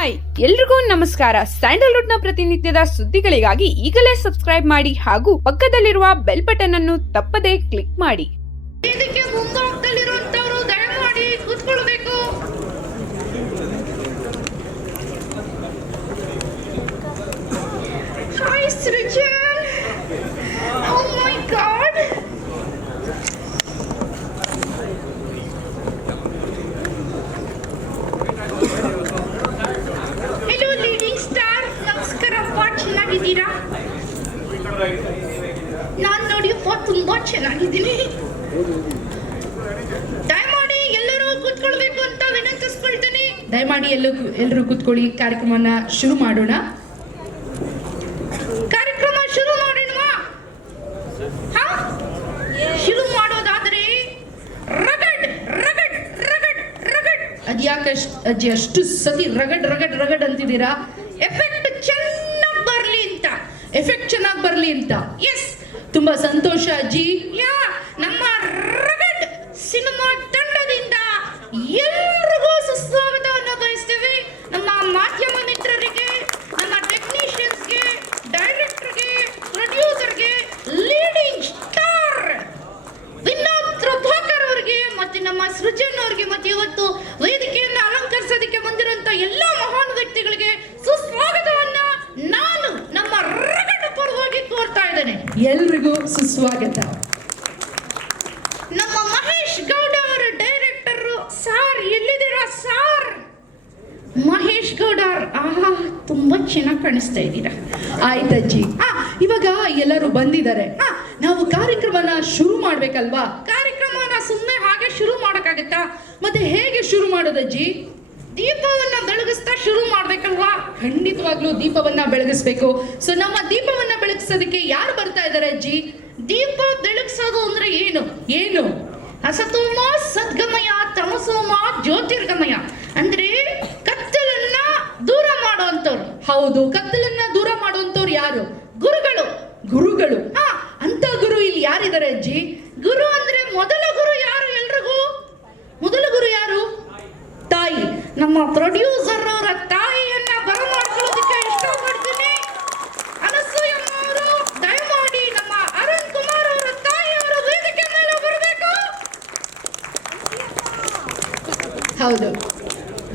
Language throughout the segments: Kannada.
ಹಾಯ್, ಎಲ್ರಿಗೂ ನಮಸ್ಕಾರ. ಸ್ಯಾಂಡಲ್ವುಡ್ನ ಪ್ರತಿನಿತ್ಯದ ಸುದ್ದಿಗಳಿಗಾಗಿ ಈಗಲೇ ಸಬ್ಸ್ಕ್ರೈಬ್ ಮಾಡಿ ಹಾಗೂ ಪಕ್ಕದಲ್ಲಿರುವ ಬೆಲ್ ಬಟನ್ ಅನ್ನು ತಪ್ಪದೇ ಕ್ಲಿಕ್ ಮಾಡಿ ಇದಕ್ಕೆ ಮುಂಭಾಗದಲ್ಲಿರುವಂತವರು ದಯಮಾಡಿ ಕೂತ್ಕೊಳ್ಬೇಕು hi Srujan oh my god hello leading star ನಮಸ್ಕಾರಪ್ಪ ಚೆನ್ನಾಗಿದ್ದೀರಾ ನಾನು ನೋಡಿಯಪ್ಪ ತುಂಬಾ ಚೆನ್ನಾಗಿದ್ದೀನಿ ದಯಮಾಡಿ ಎಲ್ಲರೂ ಕೂತ್ಕೊಳ್ಬೇಕು ಅಂತ ವಿನಂತಿಸ್ಕೊಳ್ತೀನಿ. ದಯಮಾಡಿ ಎಲ್ಲರೂ ಎಲ್ಲರೂ ಕೂತ್ಕೊಳ್ಳಿ, ಕಾರ್ಯಕ್ರಮನ ಶುರು ಮಾಡೋಣ. ಕಾರ್ಯಕ್ರಮ ಶುರು ಮಾಡೋಣ ಶುರು ಮಾಡೋದಾದ್ರೆ ರಗಡ್ ರಗಡ್ ರಗಡ್ ರಗಡ್. ಅದ್ಯಾಕೆ ಅಜ್ಜಿ ಅಷ್ಟು ಸತಿ ರಗಡ್ ರಗಡ್ ರಗಡ್ ಅಂತಿದ್ದೀರಾ? ಎಫೆಕ್ಟ್ ಚೆನ್ನಾಗಿ ಬರಲಿ ಅಂತ. ಎಫೆಕ್ಟ್ ಚೆನ್ನಾಗಿ ಬರಲಿ ಅಂತ. ಎಸ್ ತುಂಬಾ ಸಂತೋಷ ಅಜ್ಜಿ. ಯಾ ನಮ್ಮ ರಗಡ್ ಸಿನಿಮಾ ತಂಡದಿಂದ ಎಲ್ರಿಗೂ ಸುಸ್ವಾಗತವನ್ನು ಬಯಸ್ತೇವೆ ನಮ್ಮ ಮಾಧ್ಯಮ ಮಿತ್ರರಿಗೆ ನಮ್ಮ ಟೆಕ್ನಿಷಿಯನ್ಸ್ಗೆ ಡೈರೆಕ್ಟರ್ಗೆ ಪ್ರೊಡ್ಯೂಸರ್ಗೆ ಲೀಡಿಂಗ್ ಸ್ಟಾರ್ ವಿನೋದ್ ಪ್ರಭಾಕರ್ ಅವರಿಗೆ ಮತ್ತೆ ನಮ್ಮ ಸೃಜನ್ ಅವ್ರಿಗೆ ಮತ್ತೆ ಇವತ್ತು ವೇದಿಕೆಯನ್ನು ಅಲಂಕರಿಸೋದಕ್ಕೆ ಬಂದಿರುವಂತ ಎಲ್ಲ ಮಹಾನ್ ವ್ಯಕ್ತಿಗಳಿಗೆ ಸುಸ್ವಾಗತವನ್ನ ನಾನು ನಮ್ಮ ರಗಡ್ ಪರವಾಗಿ ಕೋರ್ತಾ ಇದ್ದೇನೆ. ಎಲ್ರಿಗೂ ಸುಸ್ವಾಗತ. ನಮ್ಮ ಮಹೇಶ್ ಗೌಡ ಅವರ ಡೈರೆಕ್ಟರ್ ಸಾರ್ ಎಲ್ಲಿದ್ದೀರಾ ಸಾರ್ ಮಹೇಶ್ ಗೌಡ ಆಹಾ ತುಂಬಾ ಚೆನ್ನಾಗಿ ಕಾಣಿಸ್ತಾ ಇದ್ದೀರಾ? ಆಯ್ತಜ್ಜಿ ಇವಾಗ ಎಲ್ಲರೂ ಬಂದಿದ್ದಾರೆ. ನಾವು ಕಾರ್ಯಕ್ರಮನ ಶುರು ಮಾಡ್ಬೇಕಲ್ವಾ? ಕಾರ್ಯಕ್ರಮನ ಸುಮ್ಮನೆ ಹಾಗೆ ಶುರು ಮಾಡಕ್ಕಾಗತ್ತಾ? ಮತ್ತೆ ಹೇಗೆ ಶುರು ಮಾಡೋದಜ್ಜಿ? ದೀಪವನ್ನ ಬೆಳಗಿಸ್ತಾ ಶುರು ಮಾಡ್ಬೇಕಲ್ವಾ? ಖಂಡಿತವಾಗ್ಲೂ ದೀಪವನ್ನ ಬೆಳಗಿಸ್ಬೇಕು. ಸೊ ನಮ್ಮ ದೀಪವನ್ನ ಬೆಳಗಿಸೋದಕ್ಕೆ ಯಾರು ಬರ್ತಾ ಇದ್ದಾರೆ ಅಜ್ಜಿ? ದೀಪ ಬೆಳಗಿಸೋದು ಅಂದ್ರೆ ಏನು? ಏನು? ಅಸತೋಮ ಸದ್ಗಮಯ ತಮಸೋಮ ಜ್ಯೋತಿರ್ಗಮಯ. ಅಂದ್ರೆ ಕತ್ತಲನ್ನ ದೂರ ಮಾಡುವಂತವ್ರು ಹೌದು, ಕತ್ತಲನ್ನ ದೂರ ಮಾಡುವಂತವ್ರು ಯಾರು? ಗುರುಗಳು. ಗುರುಗಳು. ಹಾ ಅಂತ ಗುರು ಇಲ್ಲಿ ಯಾರಿದ್ದಾರೆ ಅಜ್ಜಿ? ಗುರು ಮೊದಲ ಗುರು ಯಾರು ಎಲ್ರಿಗೂ? ಮೊದಲ ಗುರು ಯಾರು? ತಾಯಿ. ನಮ್ಮ ಪ್ರೊಡ್ಯೂಸರ್ ಅವರ ತಾಯಿಯನ್ನ ಬರಮಾಡ್ಕೊಳ್ಳೋದಕ್ಕೆ ಇಷ್ಟಪಡ್ತೀನಿ. ಅನಸೂಯಮ್ಮ ಅವರು ದಯಮಾಡಿ ನಮ್ಮ ಅರುಣ್ ಕುಮಾರ್ ಅವರ ತಾಯಿಯವರು ವೇದಿಕೆ ಮೇಲೆ ಬರಬೇಕು. ಹೌದು.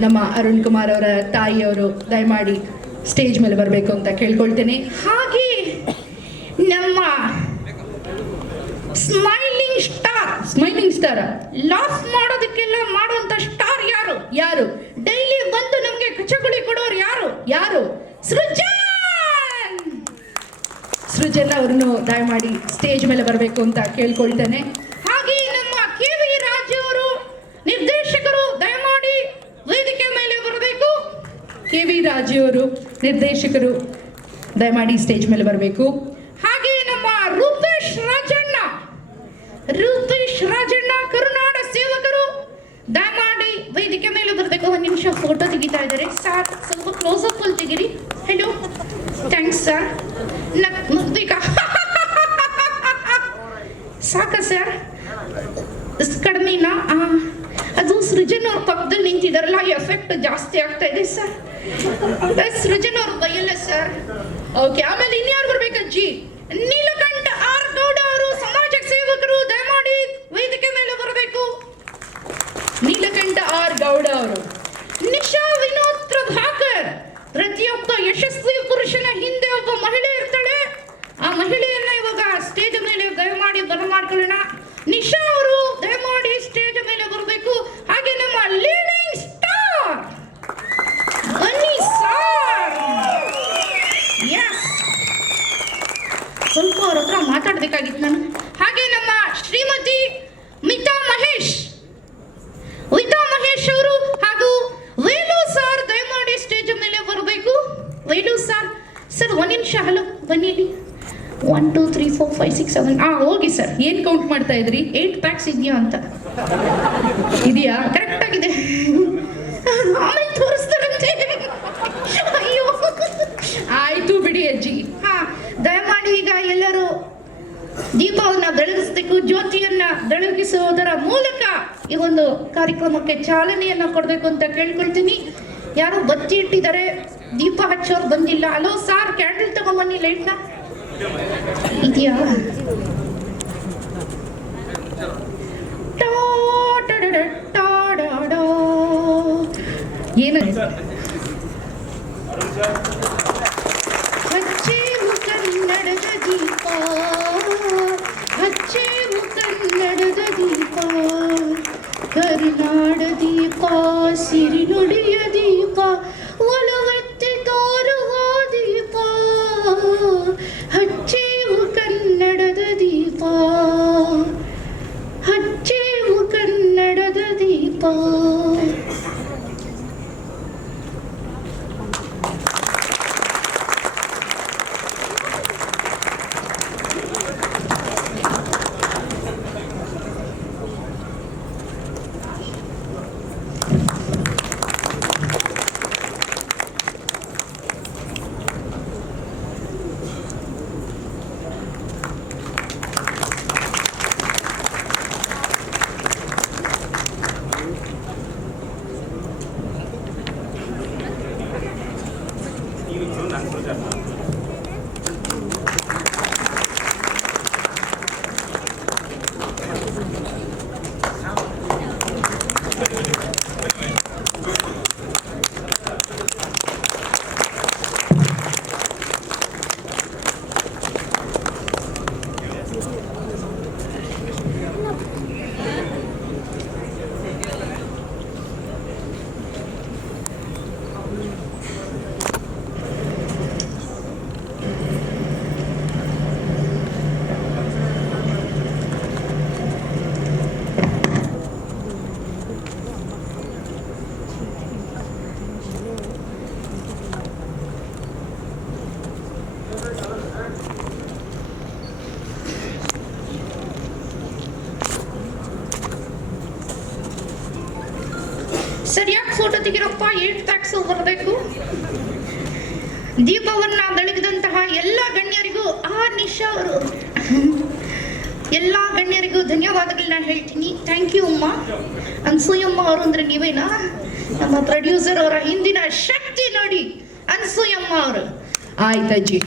ನಮ್ಮ ಅರುಣ್ ಕುಮಾರ್ ಅವರ ತಾಯಿಯವರು ದಯಮಾಡಿ ಸ್ಟೇಜ್ ಮೇಲೆ ಬರಬೇಕು ಅಂತ ಕೇಳ್ಕೊಳ್ತೇನೆ. ಹಾಗೆ ನಮ್ಮ smiling star smiling star laugh ಮಾಡೋದಕ್ಕೆಲ್ಲ ಮಾಡುವಂತ ಸ್ಟಾರ್ ಯಾರು? ಯಾರು? ಡೈಲಿ ಬಂದು ನಮ್ಗೆ ಕಚಗುಳಿ ಕೊಡೋರು ಯಾರು? ಯಾರು? ಸೃಜನ್! ಸೃಜನ್ ಅವರನ್ನು ದಯಮಾಡಿ ಸ್ಟೇಜ್ ಮೇಲೆ ಬರಬೇಕು ಅಂತ ಕೇಳ್ಕೊಳ್ತೇನೆ. ಹಾಗೆ ನಮ್ಮ ಕೆ ವಿ ರಾಜು ಅವರು ನಿರ್ದೇಶಕರು, ದಯಮಾಡಿ ವೇದಿಕೆ ಮೇಲೆ ಬರಬೇಕು. ಕೆ ವಿ ರಾಜು ಅವರು ನಿರ್ದೇಶಕರು, ದಯಮಾಡಿ ಸ್ಟೇಜ್ ಮೇಲೆ ಬರಬೇಕು. ರೂಪೇಶ್ ರಾಜಣ್ಣ, ಕರುನಾಡ ಸೇವಕರು. ದಯಮಾಡಿ ವೇದಿಕೆ ಮೇಲೆ ಬರಬೇಕು. ಒಂದು ನಿಮಿಷ ಫೋಟೋ ತೆಗಿತಾ ಇದ್ದಾರೆ. ಸರ್ ಸ್ವಲ್ಪ ಕ್ಲೋಸ್ ಅಪ್ ಅಲ್ಲಿ ತೆಗಿರಿ. ಹೆಲೋ ಥ್ಯಾಂಕ್ಸ್ ಸರ್ ಬೇಕಾ ಸಾಕ ಸರ್ ಕಡಿಮೆನಾ? ಅದು ಸೃಜನ್ ಅವ್ರ ಪಕ್ಕದಲ್ಲಿ ನಿಂತಿದಾರಲ್ಲ ಎಫೆಕ್ಟ್ ಜಾಸ್ತಿ ಆಗ್ತಾ ಇದೆ ಸರ್ ಸೃಜನ್ ಅವ್ರ ಬೈಯಲ್ಲ ಸರ್ ಓಕೆ ಆಮೇಲೆ ಬರ್ಬೇಕಜ್ಜಿ ನೀಲಕಂಠ ಆರ್ ಗೌಡ ಅವರು ಸಮಾಜ ಸೇವಕರು ದಯಮಾಡಿ ವೇದಿಕೆ ಮೇಲೆ ಬರಬೇಕು ನೀಲಕಂಠ ಆರ್ ಗೌಡ ಅವರು ನಿಶಾ ವಿನೋದ್ ಪ್ರಭಾಕರ್ ಪ್ರತಿಯೊಬ್ಬ ಯಶಸ್ವಿ ಪುರುಷನ ಹಿಂದೆ ಒಬ್ಬ ಮಹಿಳೆ ಇರ್ತಾಳೆ ಆ ಮಹಿಳೆಯನ್ನ ಇವಾಗ ಸ್ಟೇಜ್ ಮೇಲೆ ದಯಮಾಡಿ ಬರಮಾಡ್ಕೊಳ್ಳೋಣ ನಿಶಾ ಅವರು ದಯಮಾಡಿ ಸ್ಟೇಜ್ ಮೇಲೆ ಬರಬೇಕು. ಹಾಗೆ ನಮ್ಮ ಲೀಡಿಂಗ್ ಸ್ಟಾರ್ ಬನ್ನಿ ಸಾರ್ ಎಸ್ ಸ್ವಲ್ಪ ಅವ್ರ ಹತ್ರ ಮಾತಾಡಬೇಕಾಗಿತ್ತು ನಾನು. ಹಾಗೆ ನಮ್ಮ ಶ್ರೀಮತಿ ಮಿತಾ ಮಹೇಶ್ ಮಿತಾ ಮಹೇಶ್ ಅವರು ಹಾಗೂ ವೇಲು ಸರ್ ದಯಮಾಡಿ ಸ್ಟೇಜ್ ಮೇಲೆ ಬರಬೇಕು. ವೇಲು ಸಾರ್ ಸರ್ ಒಂದು ನಿಮಿಷ ಹಲೋ ಬನ್ನಿ one two three four five six seven ಹಾಂ ಹೋಗಿ ಸರ್. ಏನ್ ಕೌಂಟ್ ಮಾಡ್ತಾ ಇದ್ರಿ? ಏಟ್ ಪ್ಯಾಕ್ಸ್ ಇದೆಯಾ ಅಂತ. ಇದೆಯಾ? ಕರೆಕ್ಟ್ ಆಗಿದೆ. ಆಮೇಲೆ ತೋರಿಸ್ತಾರಂತೆ. ಅಯ್ಯೋ. ಆಯ್ತು ಬಿಡಿ ಅಜ್ಜಿ. ಹಾ, ದಯಮಾಡಿ ಈಗ ಎಲ್ಲರೂ ದೀಪವನ್ನ ಬೆಳಗಿಸಬೇಕು ಜ್ಯೋತಿಯನ್ನ ಬೆಳಗಿಸುವುದರ ಮೂಲಕ ಈ ಒಂದು ಕಾರ್ಯಕ್ರಮಕ್ಕೆ ಚಾಲನೆಯನ್ನ ಕೊಡಬೇಕು ಅಂತ ಕೇಳ್ಕೊಳ್ತೀನಿ. ಯಾರೋ ಬತ್ತಿ ಇಟ್ಟಿದ್ದಾರೆ? ದೀಪ ಹಚ್ಚೋರು ಬಂದಿಲ್ಲ. ಅಲೋ ಸಾರ್ ಕ್ಯಾಂಡಲ್ ತಗೊಂಬನ್ನಿ ಲೈಟ್ನ ಇದೆಯಾ ಟಾ ಟಡಡ ಟಾ ಡಾ 一个牛腩做的。ಸರಿಯಾಗಿ ಫೋಟೋ ತೆಗಿರಪ್ಪ ಏಟ್ ಪ್ಯಾಕ್ಸ್ ಬರಬೇಕು. ದೀಪವನ್ನ ಬೆಳಗಿದಂತಹ ಎಲ್ಲ ಗಣ್ಯರಿಗೂ, ಆ ನಿಶಾ ಅವರು. ಎಲ್ಲ ಗಣ್ಯರಿಗೂ ಧನ್ಯವಾದಗಳನ್ನ ಹೇಳ್ತೀನಿ. ಥ್ಯಾಂಕ್ ಯು ಅಮ್ಮ. ಅನ್ಸೂಯಮ್ಮ ಅವರು ಅಂದ್ರೆ ನೀವೇನಾ? ನಮ್ಮ ಪ್ರೊಡ್ಯೂಸರ್ ಅವರ ಹಿಂದಿನ ಶಕ್ತಿ ನೋಡಿ, ಅನ್ಸೂಯಮ್ಮ ಅವರು. ಆಯ್ತಜ್ಜಿ.